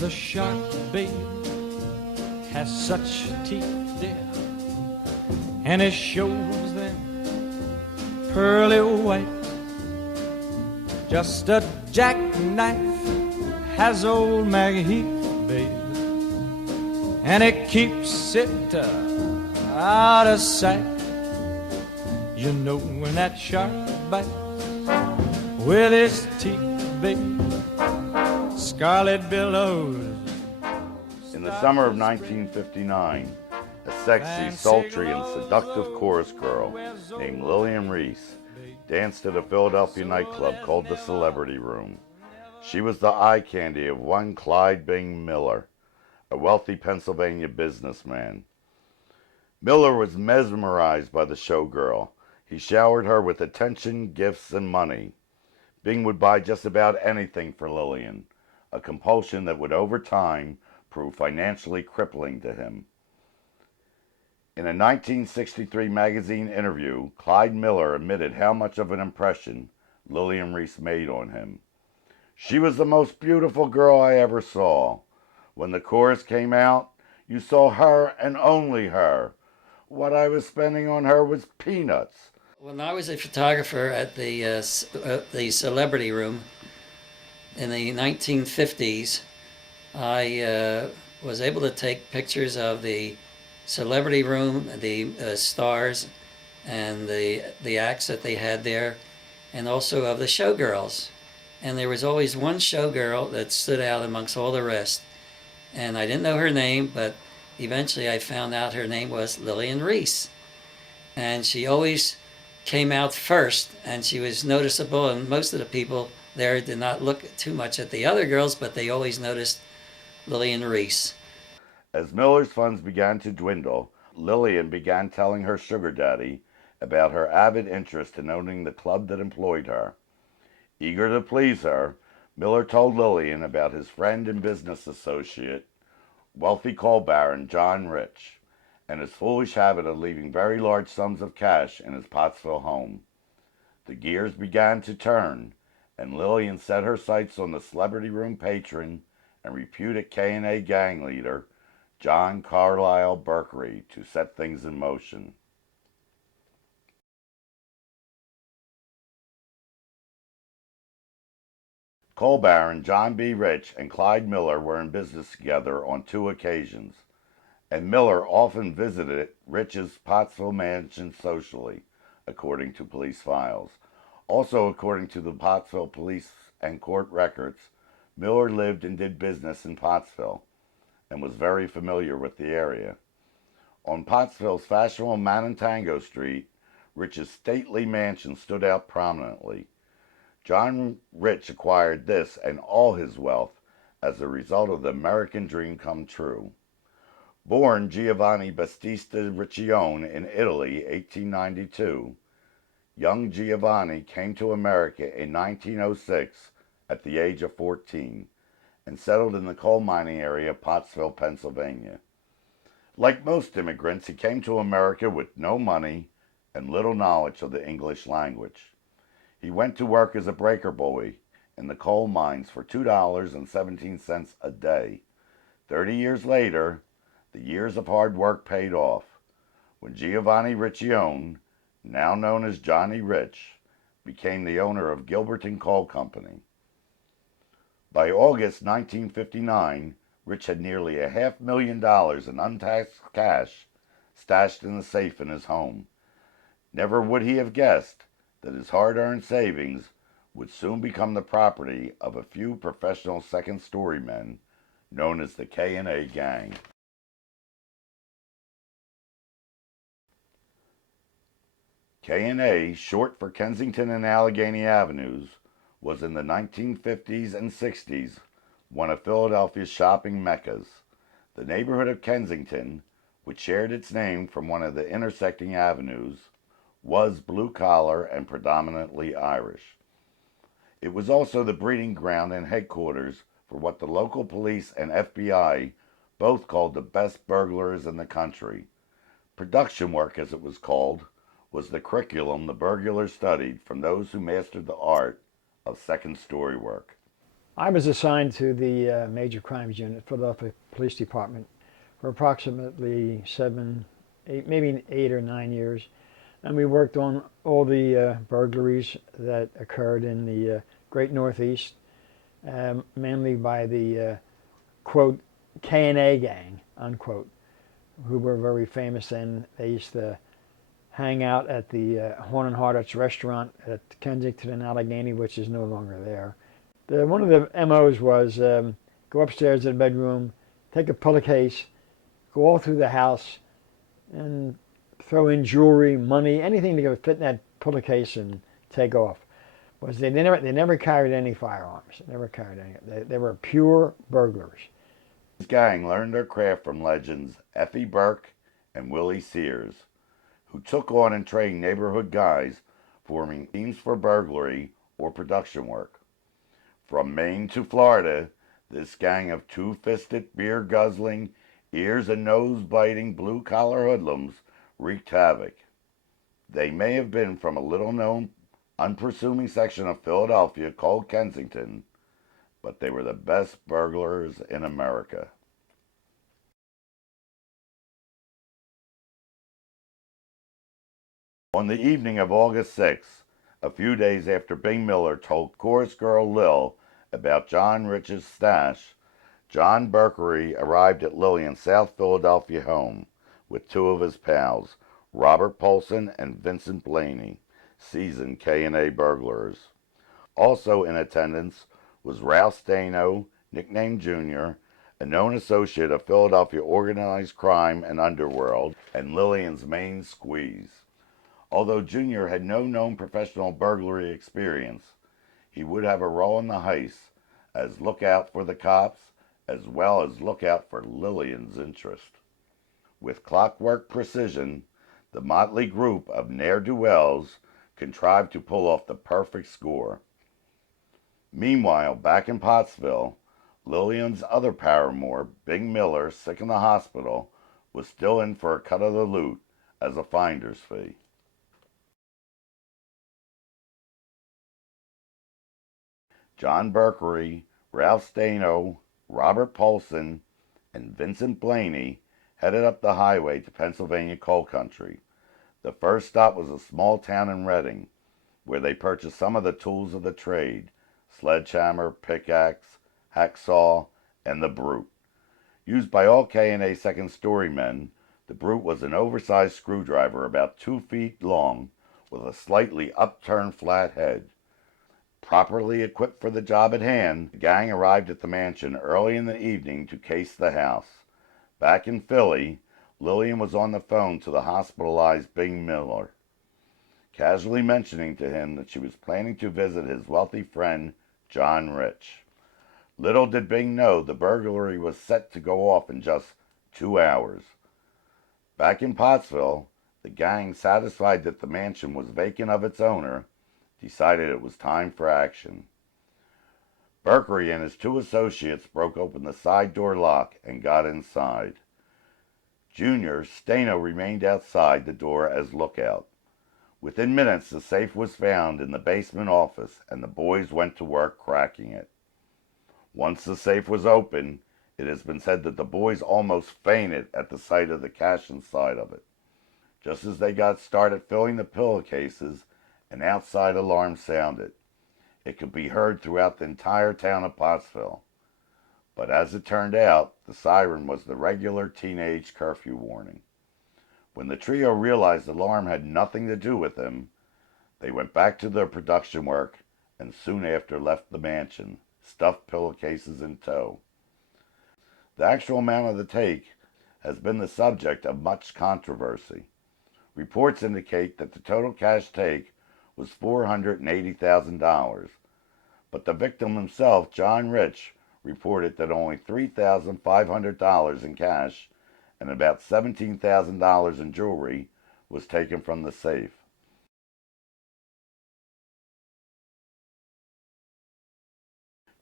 the shark, babe, has such teeth, dear, and it shows them pearly white. Just a jackknife has old Maggie Heath, babe, and it keeps it out of sight. You know when that shark bites with his teeth, babe, scarlet billows. In the summer of 1959, a sexy, sultry, and seductive chorus girl named Lillian Reese danced at a Philadelphia nightclub called the Celebrity Room. She was the eye candy of one Clyde Bing Miller, a wealthy Pennsylvania businessman. Miller was mesmerized by the showgirl. He showered her with attention, gifts, and money. Bing would buy just about anything for Lillian, a compulsion that would over time prove financially crippling to him. In a 1963 magazine interview, Clyde Miller admitted how much of an impression Lillian Reese made on him. "She was the most beautiful girl I ever saw. When the chorus came out, you saw her and only her. What I was spending on her was peanuts." When I was a photographer at the Celebrity Room in the 1950s, I was able to take pictures of the Celebrity Room, the stars, and the acts that they had there, and also of the showgirls. And there was always one showgirl that stood out amongst all the rest. And I didn't know her name, but eventually I found out her name was Lillian Reese. And she always came out first, and she was noticeable, and most of the people there did not look too much at the other girls, but they always noticed Lillian Reese. As Miller's funds began to dwindle, Lillian began telling her sugar daddy about her avid interest in owning the club that employed her. Eager to please her, Miller told Lillian about his friend and business associate, wealthy coal baron John Rich, and his foolish habit of leaving very large sums of cash in his Pottsville home. The gears began to turn, and Lillian set her sights on the Celebrity Room patron and reputed K&A gang leader, John Carlisle Berkery, to set things in motion. Coal baron John B. Rich and Clyde Miller were in business together on 2 occasions, and Miller often visited Rich's Pottsville mansion socially, according to police files. Also, according to the Pottsville police and court records, Miller lived and did business in Pottsville and was very familiar with the area. On Pottsville's fashionable Manantango Street, Rich's stately mansion stood out prominently. John Rich acquired this and all his wealth as a result of the American dream come true. Born Giovanni Battista Riccione in Italy, 1892, young Giovanni came to America in 1906 at the age of 14 and settled in the coal mining area of Pottsville, Pennsylvania. Like most immigrants, he came to America with no money and little knowledge of the English language. He went to work as a breaker boy in the coal mines for $2.17 a day. 30 years later, the years of hard work paid off when Giovanni Riccione, now known as Johnny Rich, became the owner of Gilberton Coal Company. By August 1959, Rich had nearly $500,000 in untaxed cash stashed in the safe in his home. Never would he have guessed that his hard-earned savings would soon become the property of a few professional second-story men known as the K&A Gang. K&A, short for Kensington and Allegheny Avenues, was in the 1950s and 60s one of Philadelphia's shopping meccas. The neighborhood of Kensington, which shared its name from one of the intersecting avenues, was blue-collar and predominantly Irish. It was also the breeding ground and headquarters for what the local police and FBI both called the best burglars in the country. Production work, as it was called, was the curriculum the burglars studied from those who mastered the art of second-story work. I was assigned to the Major Crimes Unit, Philadelphia Police Department, for approximately 7, 8, maybe 8 or 9 years. And we worked on all the burglaries that occurred in the Great Northeast, mainly by the, quote, K&A gang, unquote, who were very famous then. They used to hang out at the Horn and Hardt's restaurant at Kensington and Allegheny, which is no longer there. One of the MOs was go upstairs to the bedroom, take a pillowcase, go all through the house, and throw in jewelry, money, anything that could fit in that pillowcase and take off. Was they never carried any firearms. Never carried any. They were pure burglars. This gang learned their craft from legends Effie Burke and Willie Sears, who took on and trained neighborhood guys, forming teams for burglary or production work. From Maine to Florida, this gang of two-fisted, beer-guzzling, ears and nose-biting blue-collar hoodlums wreaked havoc. They may have been from a little-known, unpresuming section of Philadelphia called Kensington, but they were the best burglars in America. On the evening of August 6th, a few days after Bing Miller told chorus girl Lil about John Rich's stash, John Berkery arrived at Lillian's South Philadelphia home with two of his pals, Robert Polson and Vincent Blaney, seasoned K&A burglars. Also in attendance was Ralph Stano, nicknamed Junior, a known associate of Philadelphia organized crime and underworld, and Lillian's main squeeze. Although Junior had no known professional burglary experience, he would have a role in the heist as lookout for the cops, as well as lookout for Lillian's interest. With clockwork precision, the motley group of ne'er-do-wells contrived to pull off the perfect score. Meanwhile, back in Pottsville, Lillian's other paramour, Bing Miller, sick in the hospital, was still in for a cut of the loot as a finder's fee. John Berkery, Ralph Stano, Robert Polson, and Vincent Blaney headed up the highway to Pennsylvania coal country. The first stop was a small town in Reading, where they purchased some of the tools of the trade, sledgehammer, pickaxe, hacksaw, and the Brute. Used by all K&A second-story men, the Brute was an oversized screwdriver about 2 feet long with a slightly upturned flat head. Properly equipped for the job at hand, the gang arrived at the mansion early in the evening to case the house. Back in Philly, Lillian was on the phone to the hospitalized Bing Miller, casually mentioning to him that she was planning to visit his wealthy friend, John Rich. Little did Bing know the burglary was set to go off in just 2 hours. Back in Pottsville, the gang, satisfied that the mansion was vacant of its owner, decided it was time for action. Berkery and his two associates broke open the side door lock and got inside. Junior, Stano, remained outside the door as lookout. Within minutes, the safe was found in the basement office, and the boys went to work cracking it. Once the safe was open, it has been said that the boys almost fainted at the sight of the cash inside of it. Just as they got started filling the pillowcases, an outside alarm sounded. It could be heard throughout the entire town of Pottsville. But as it turned out, the siren was the regular teenage curfew warning. When the trio realized the alarm had nothing to do with them, they went back to their production work and soon after left the mansion, stuffed pillowcases in tow. The actual amount of the take has been the subject of much controversy. Reports indicate that the total cash take was $480,000, but the victim himself, John Rich, reported that only $3,500 in cash and about $17,000 in jewelry was taken from the safe.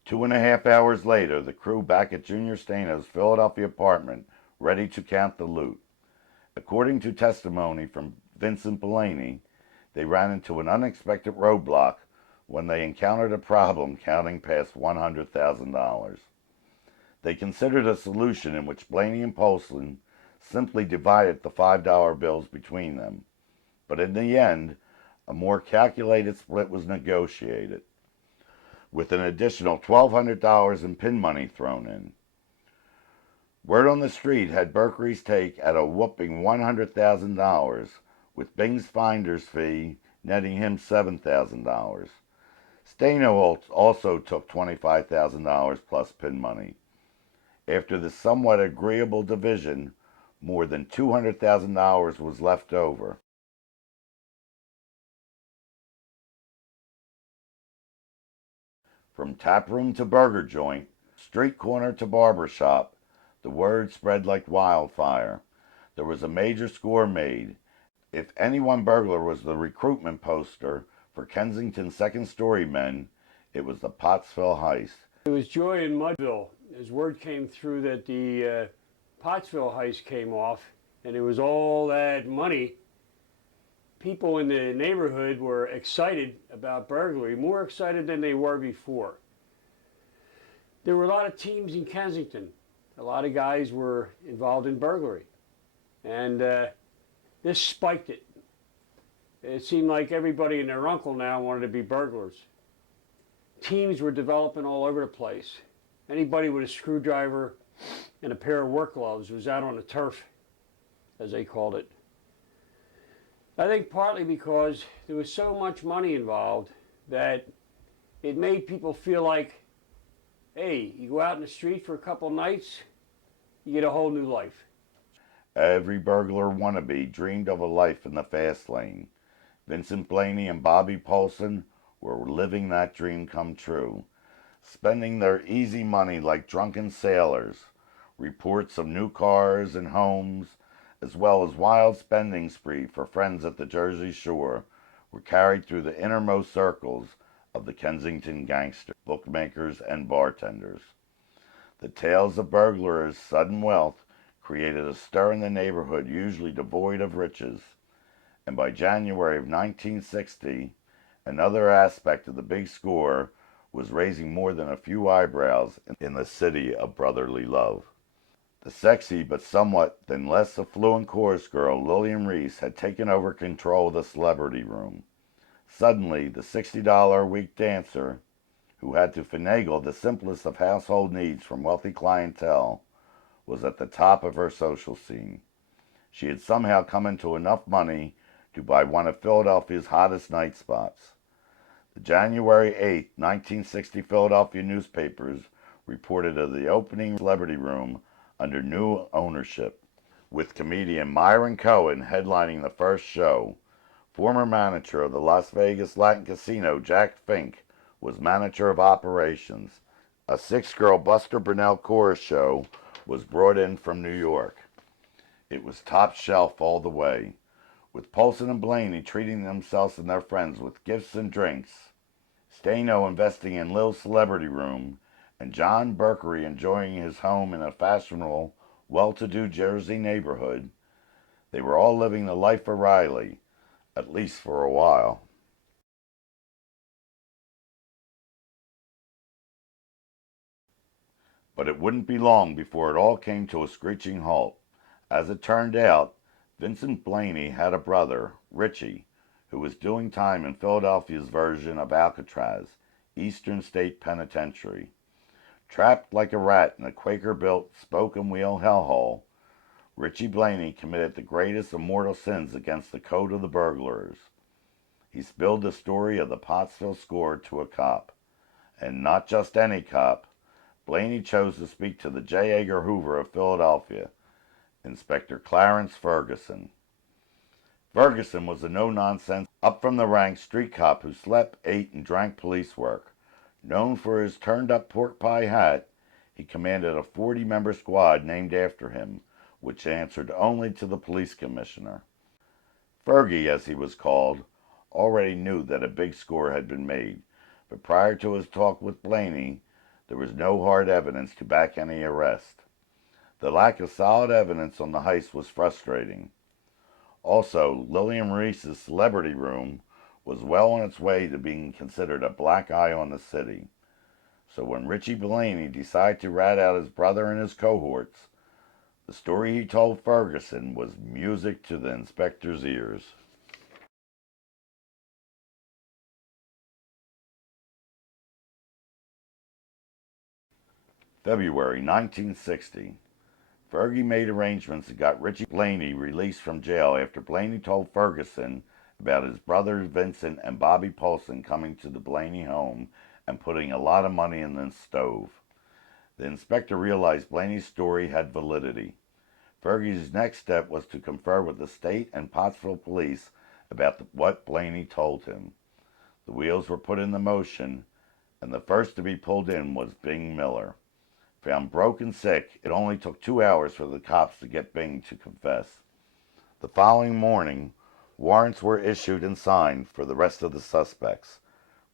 Two and a half hours later, the crew back at Junior Stano's Philadelphia apartment, ready to count the loot. According to testimony from Vincent Blaney, they ran into an unexpected roadblock when they encountered a problem counting past $100,000. They considered a solution in which Blaney and Polson simply divided the $5 bills between them. But in the end, a more calculated split was negotiated, with an additional $1,200 in pin money thrown in. Word on the street had Berkery's take at a whopping $100,000, with Bing's finder's fee netting him $7,000. Stano also took $25,000 plus pin money. After this somewhat agreeable division, more than $200,000 was left over. From taproom to burger joint, street corner to barber shop, the word spread like wildfire. There was a major score made. If any one burglar was the recruitment poster for Kensington's second-story men, it was the Pottsville Heist. It was joy in Mudville as word came through that the Pottsville Heist came off, and it was all that money. People in the neighborhood were excited about burglary, more excited than they were before. There were a lot of teams in Kensington. A lot of guys were involved in burglary, and this spiked it. It seemed like everybody and their uncle now wanted to be burglars. Teams were developing all over the place. Anybody with a screwdriver and a pair of work gloves was out on the turf, as they called it. I think partly because there was so much money involved that it made people feel like, hey, you go out in the street for a couple nights, you get a whole new life. Every burglar wannabe dreamed of a life in the fast lane. Vincent Blaney and Bobby Polson were living that dream come true, spending their easy money like drunken sailors. Reports of new cars and homes, as well as wild spending spree for friends at the Jersey Shore, were carried through the innermost circles of the Kensington gangsters, bookmakers, and bartenders. The tales of burglars' sudden wealth created a stir in the neighborhood usually devoid of riches, and by January of 1960, another aspect of the big score was raising more than a few eyebrows in the city of brotherly love. The sexy but somewhat then less affluent chorus girl Lillian Reese had taken over control of the celebrity room. Suddenly, the $60 a week dancer, who had to finagle the simplest of household needs from wealthy clientele, was at the top of her social scene. She had somehow come into enough money to buy one of Philadelphia's hottest night spots. The January 8, 1960 Philadelphia newspapers reported of the opening celebrity room under new ownership, with comedian Myron Cohen headlining the first show. Former manager of the Las Vegas Latin Casino, Jack Fink, was manager of operations. A six-girl Buster Burnell chorus show was brought in from New York. It was top shelf all the way, with Polson and Blaney treating themselves and their friends with gifts and drinks, Stano investing in Lil's celebrity room, and John Berkery enjoying his home in a fashionable, well-to-do Jersey neighborhood. They were all living the life of Riley, at least for a while. But it wouldn't be long before it all came to a screeching halt. As it turned out, Vincent Blaney had a brother, Richie, who was doing time in Philadelphia's version of Alcatraz, Eastern State Penitentiary. Trapped like a rat in a Quaker-built spoke-and-wheel hellhole, Richie Blaney committed the greatest of mortal sins against the code of the burglars. He spilled the story of the Pottsville score to a cop, and not just any cop. Blaney chose to speak to the J. Edgar Hoover of Philadelphia, Inspector Clarence Ferguson. Ferguson was a no-nonsense, up-from-the-ranks street cop who slept, ate, and drank police work. Known for his turned-up pork pie hat, he commanded a 40-member squad named after him, which answered only to the police commissioner. Fergie, as he was called, already knew that a big score had been made, but prior to his talk with Blaney, there was no hard evidence to back any arrest. The lack of solid evidence on the heist was frustrating. Also, Lillian Reese's celebrity room was well on its way to being considered a black eye on the city. So when Richie Blaney decided to rat out his brother and his cohorts, the story he told Ferguson was music to the inspector's ears. February 1960. Fergie made arrangements and got Richie Blaney released from jail after Blaney told Ferguson about his brothers Vincent and Bobby Paulson coming to the Blaney home and putting a lot of money in the stove. The inspector realized Blaney's story had validity. Fergie's next step was to confer with the state and Pottsville police about what Blaney told him. The wheels were put into motion, and the first to be pulled in was Bing Miller. Found broke and sick, it only took 2 hours for the cops to get Bing to confess. The following morning, warrants were issued and signed for the rest of the suspects.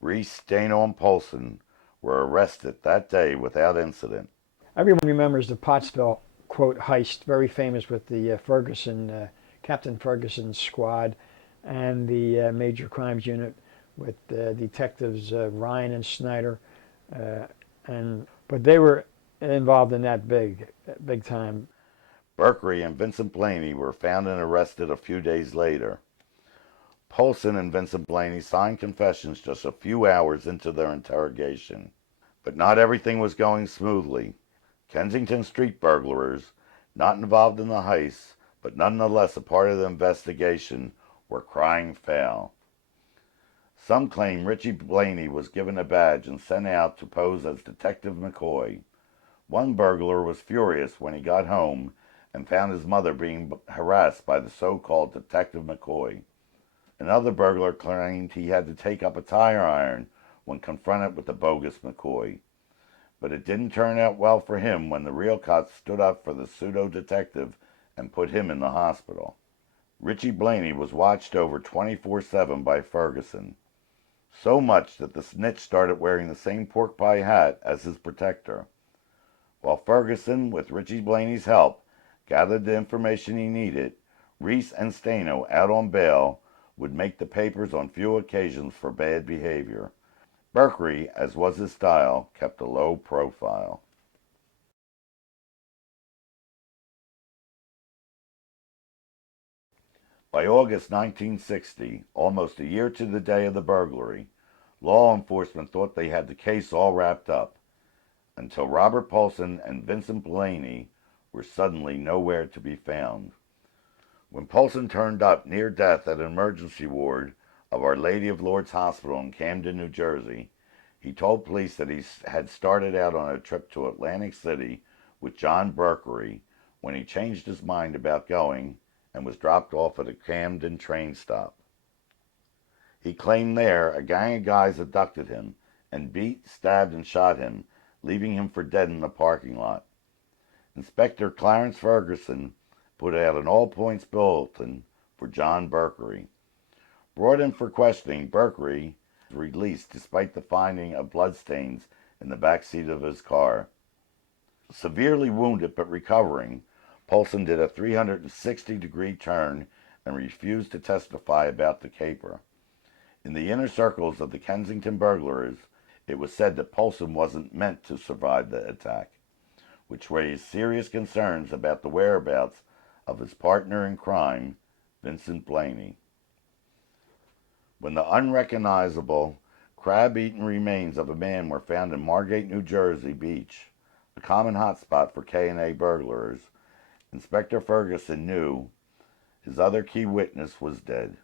Reese, Stano, and Polson were arrested that day without incident. Everyone remembers the Pottsville, quote, heist, very famous with the Captain Ferguson's squad and the Major Crimes Unit with detectives Ryan and Snyder. But they were involved in that big time. Berkery and Vincent Blaney were found and arrested a few days later. Polson and Vincent Blaney signed confessions just a few hours into their interrogation. But not everything was going smoothly. Kensington street burglars, not involved in the heist, but nonetheless a part of the investigation, were crying foul. Some claim Richie Blaney was given a badge and sent out to pose as Detective McCoy. One burglar was furious when he got home and found his mother being harassed by the so-called Detective McCoy. Another burglar claimed he had to take up a tire iron when confronted with the bogus McCoy. But it didn't turn out well for him when the real cop stood up for the pseudo-detective and put him in the hospital. Richie Blaney was watched over 24/7 by Ferguson, so much that the snitch started wearing the same pork pie hat as his protector. While Ferguson, with Richie Blaney's help, gathered the information he needed, Reese and Stano, out on bail, would make the papers on few occasions for bad behavior. Berkery, as was his style, kept a low profile. By August 1960, almost a year to the day of the burglary, law enforcement thought they had the case all wrapped up, until Robert Paulson and Vincent Blaney were suddenly nowhere to be found. When Paulson turned up near death at an emergency ward of Our Lady of Lourdes Hospital in Camden, New Jersey, he told police that he had started out on a trip to Atlantic City with John Berkery when he changed his mind about going and was dropped off at a Camden train stop. He claimed there a gang of guys abducted him and beat, stabbed, and shot him, leaving him for dead in the parking lot. Inspector Clarence Ferguson put out an all-points bulletin for John Berkery. Brought in for questioning, Berkery was released despite the finding of bloodstains in the back seat of his car. Severely wounded but recovering, Paulson did a 360-degree turn and refused to testify about the caper. In the inner circles of the Kensington burglars, it was said that Paulson wasn't meant to survive the attack, which raised serious concerns about the whereabouts of his partner in crime, Vincent Blaney. When the unrecognizable, crab-eaten remains of a man were found in Margate, New Jersey beach, a common hotspot for K&A burglars, Inspector Ferguson knew his other key witness was dead.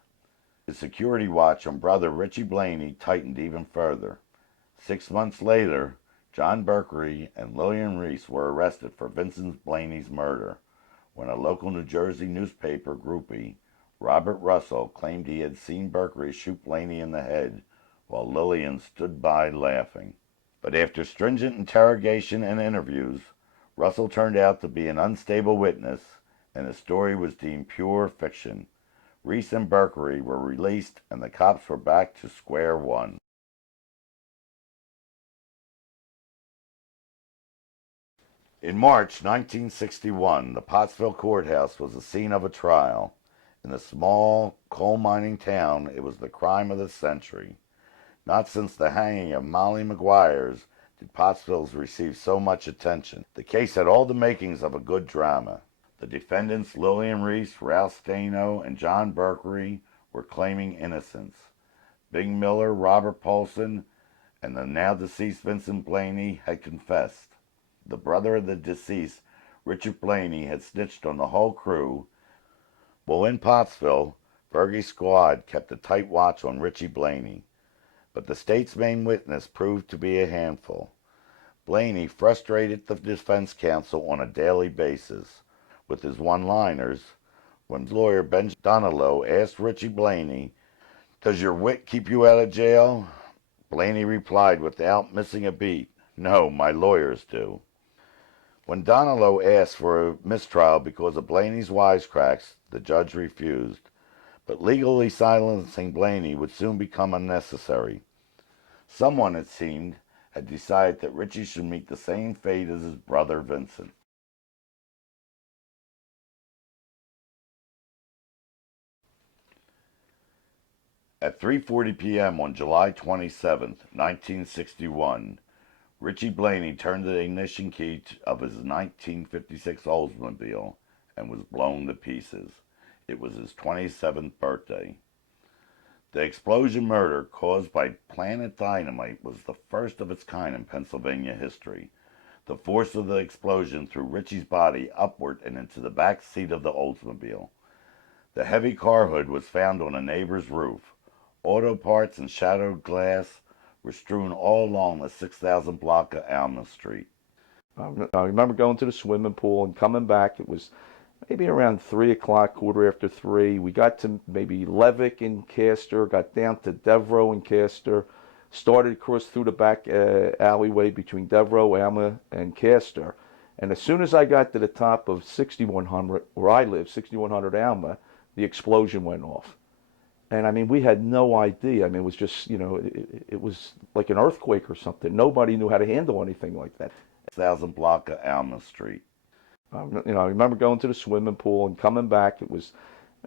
His security watch on brother Richie Blaney tightened even further. 6 months later, John Berkery and Lillian Reese were arrested for Vincent Blaney's murder when a local New Jersey newspaper groupie, Robert Russell, claimed he had seen Berkery shoot Blaney in the head while Lillian stood by laughing. But after stringent interrogation and interviews, Russell turned out to be an unstable witness, and his story was deemed pure fiction. Reese and Berkery were released, and the cops were back to square one. In March 1961, the Pottsville courthouse was the scene of a trial. In the small coal mining town, it was the crime of the century. Not since the hanging of Molly Maguire's did Pottsville's receive so much attention. The case had all the makings of a good drama. The defendants, Lillian Reese, Ralph Stano, and John Berkery, were claiming innocence. Big Miller, Robert Paulson, and the now deceased Vincent Blaney had confessed. The brother of the deceased, Richard Blaney, had snitched on the whole crew. While in Pottsville, Fergie's squad kept a tight watch on Richie Blaney, but the state's main witness proved to be a handful. Blaney frustrated the defense counsel on a daily basis with his one-liners. When lawyer Ben Donalow asked Richie Blaney, "Does your wit keep you out of jail?" Blaney replied without missing a beat, "No, my lawyers do." When Donalow asked for a mistrial because of Blaney's wisecracks, the judge refused, but legally silencing Blaney would soon become unnecessary. Someone, it seemed, had decided that Richie should meet the same fate as his brother Vincent. At 3:40 p.m. on July 27, 1961, Richie Blaney turned the ignition key of his 1956 Oldsmobile and was blown to pieces. It was his 27th birthday. The explosion murder caused by Planet Dynamite was the first of its kind in Pennsylvania history. The force of the explosion threw Richie's body upward and into the back seat of the Oldsmobile. The heavy car hood was found on a neighbor's roof. Auto parts and shattered glass were strewn all along the 6,000 block of Alma Street. I remember going to the swimming pool and coming back. It was maybe around 3 o'clock, quarter after 3. We got to maybe Levick and Castor, got down to Devereaux and Castor, started across through the back alleyway between Devereaux, Alma, and Castor. And as soon as I got to the top of 6100, where I live, 6100 Alma, the explosion went off. And I mean, we had no idea. I mean, it was just, it was like an earthquake or something. Nobody knew how to handle anything like that. 1,000 block of Alma Street. I remember going to the swimming pool and coming back. It was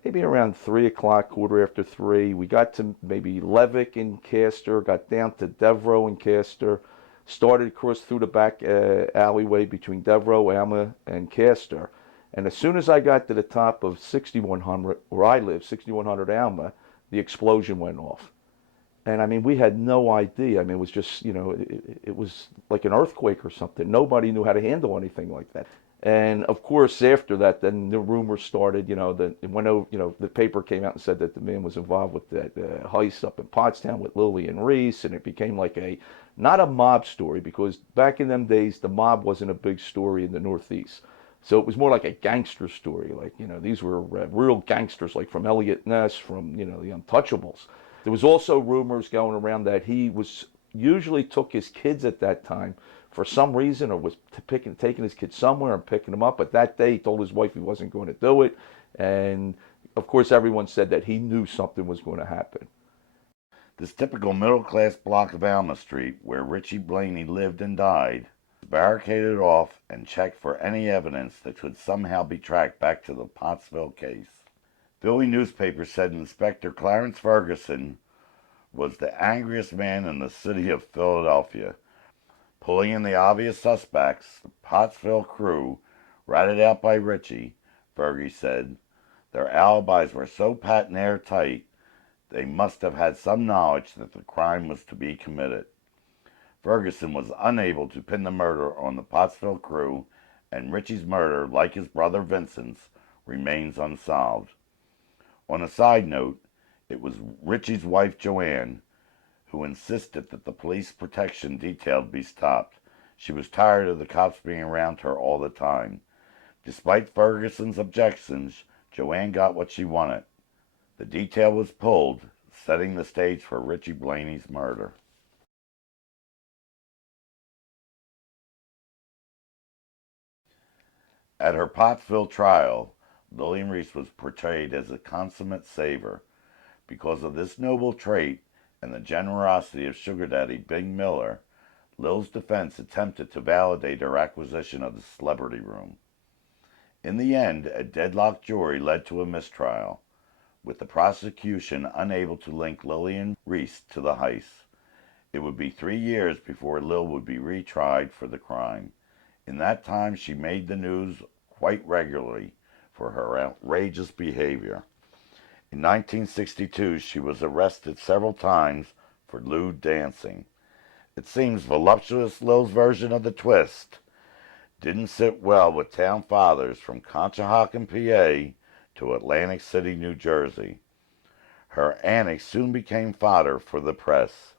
maybe around 3 o'clock, quarter after 3. We got to maybe Levick and Castor, got down to Devereaux and Castor, started across through the back alleyway between Devereaux, Alma, and Castor. And as soon as I got to the top of 6100, where I live, 6100 Alma, the explosion went off. And I mean, we had no idea. I mean, it was just, it was like an earthquake or something. Nobody knew how to handle anything like that. And of course, after that, then the rumors started, that it went over, the paper came out and said that the man was involved with that heist up in Pottstown with Lillian Reese. And it became like not a mob story, because back in them days, the mob wasn't a big story in the Northeast. So it was more like a gangster story. Like, these were real gangsters, like from Elliot Ness, from, the Untouchables. There was also rumors going around that he usually took his kids at that time for some reason, or was taking his kids somewhere and picking them up. But that day he told his wife he wasn't going to do it. And of course, everyone said that he knew something was going to happen. This typical middle-class block of Alma Street, where Richie Blaney lived and died, barricaded off and checked for any evidence that could somehow be tracked back to the Pottsville case. Philly newspapers said Inspector Clarence Ferguson was the angriest man in the city of Philadelphia. Pulling in the obvious suspects, the Pottsville crew, ratted out by Richie, Fergie said, their alibis were so pat and airtight, they must have had some knowledge that the crime was to be committed. Ferguson was unable to pin the murder on the Pottsville crew, and Richie's murder, like his brother Vincent's, remains unsolved. On a side note, it was Richie's wife Joanne who insisted that the police protection detail be stopped. She was tired of the cops being around her all the time. Despite Ferguson's objections, Joanne got what she wanted. The detail was pulled, setting the stage for Richie Blaney's murder. At her Pottsville trial, Lillian Reese was portrayed as a consummate saver. Because of this noble trait and the generosity of Sugar Daddy Big Miller, Lil's defense attempted to validate her acquisition of the celebrity room. In the end, a deadlocked jury led to a mistrial. with the prosecution unable to link Lillian Reese to the heist. It would be 3 years before Lil would be retried for the crime. In that time, she made the news quite regularly for her outrageous behavior. In 1962, she was arrested several times for lewd dancing. It seems voluptuous Lil's version of the twist didn't sit well with town fathers from Conshohocken, PA to Atlantic City, New Jersey. Her antics soon became fodder for the press,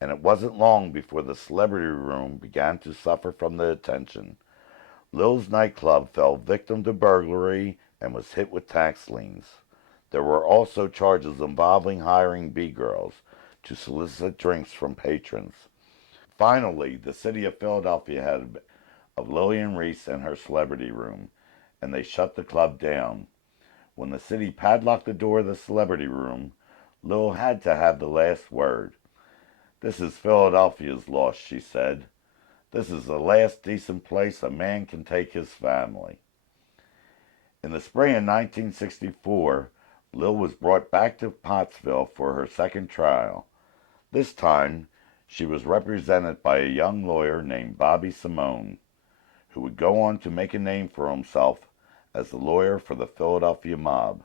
and it wasn't long before the celebrity room began to suffer from the attention. Lil's nightclub fell victim to burglary and was hit with tax liens. There were also charges involving hiring B-girls to solicit drinks from patrons. Finally, the city of Philadelphia had of Lillian Reese and her celebrity room, and they shut the club down. When the city padlocked the door of the celebrity room, Lil had to have the last word. "This is Philadelphia's loss," she said. "This is the last decent place a man can take his family." In the spring of 1964, Lil was brought back to Pottsville for her second trial. This time, she was represented by a young lawyer named Bobby Simone, who would go on to make a name for himself as the lawyer for the Philadelphia mob.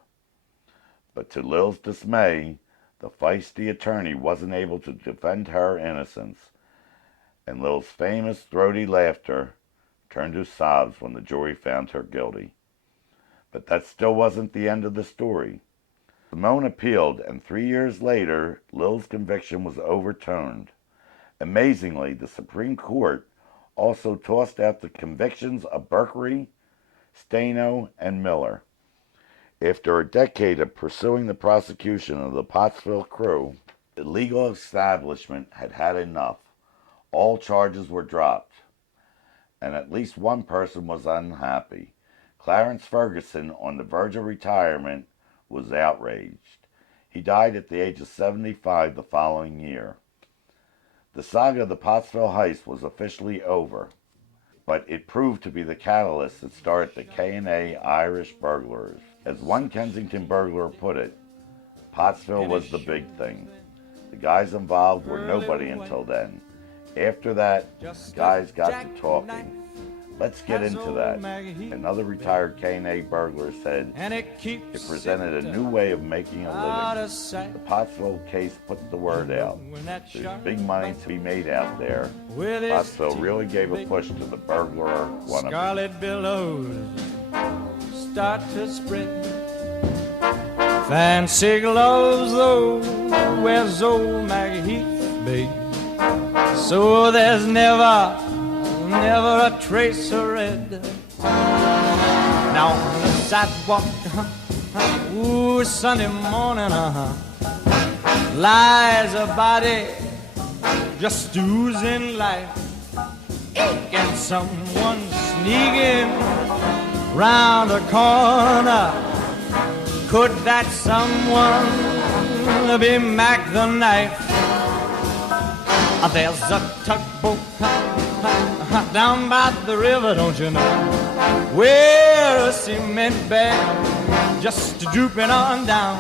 But to Lil's dismay, the feisty attorney wasn't able to defend her innocence, and Lil's famous throaty laughter turned to sobs when the jury found her guilty. But that still wasn't the end of the story. Simone appealed, and 3 years later, Lil's conviction was overturned. Amazingly, the Supreme Court also tossed out the convictions of Berkery, Stano, and Miller. After a decade of pursuing the prosecution of the Pottsville crew, the legal establishment had had enough. All charges were dropped, and at least one person was unhappy. Clarence Ferguson, on the verge of retirement, was outraged. He died at the age of 75 the following year. The saga of the Pottsville Heist was officially over, but it proved to be the catalyst that started the K&A Irish burglars. As one Kensington burglar put it, Pottsville was the big thing. The guys involved were nobody until then. After that, guys got to talking. Let's get into that. Another retired K&A burglar said it presented a new way of making a living. The Pottsville case puts the word out. There's big money to be made out there. Pottsville really gave a push to the burglar wannabe. Scarlet billows start to spread. Fancy gloves, though, where's old Maggie Heath, babe? So there's never a trace of red. Now on the sidewalk, ooh, Sunday morning, lies a body just oozing life. And someone sneaking round the corner. Could that someone be Mac the Knife? There's a tugboat down by the river, don't you know, where a cement bag just drooping on down.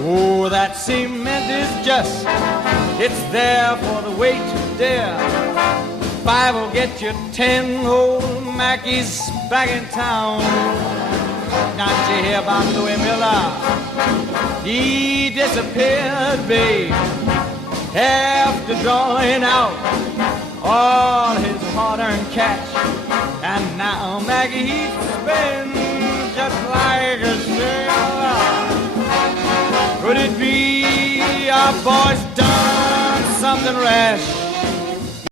Oh, that cement is just, it's there for the weight to dare. 5 will get you 10, old Mackey's back in town. Not you hear about Louis Miller? He disappeared, babe, after drawing out all his hard-earned cash. And now Maggie Heath spins just like a sailor. Could it be our boy's done something rash?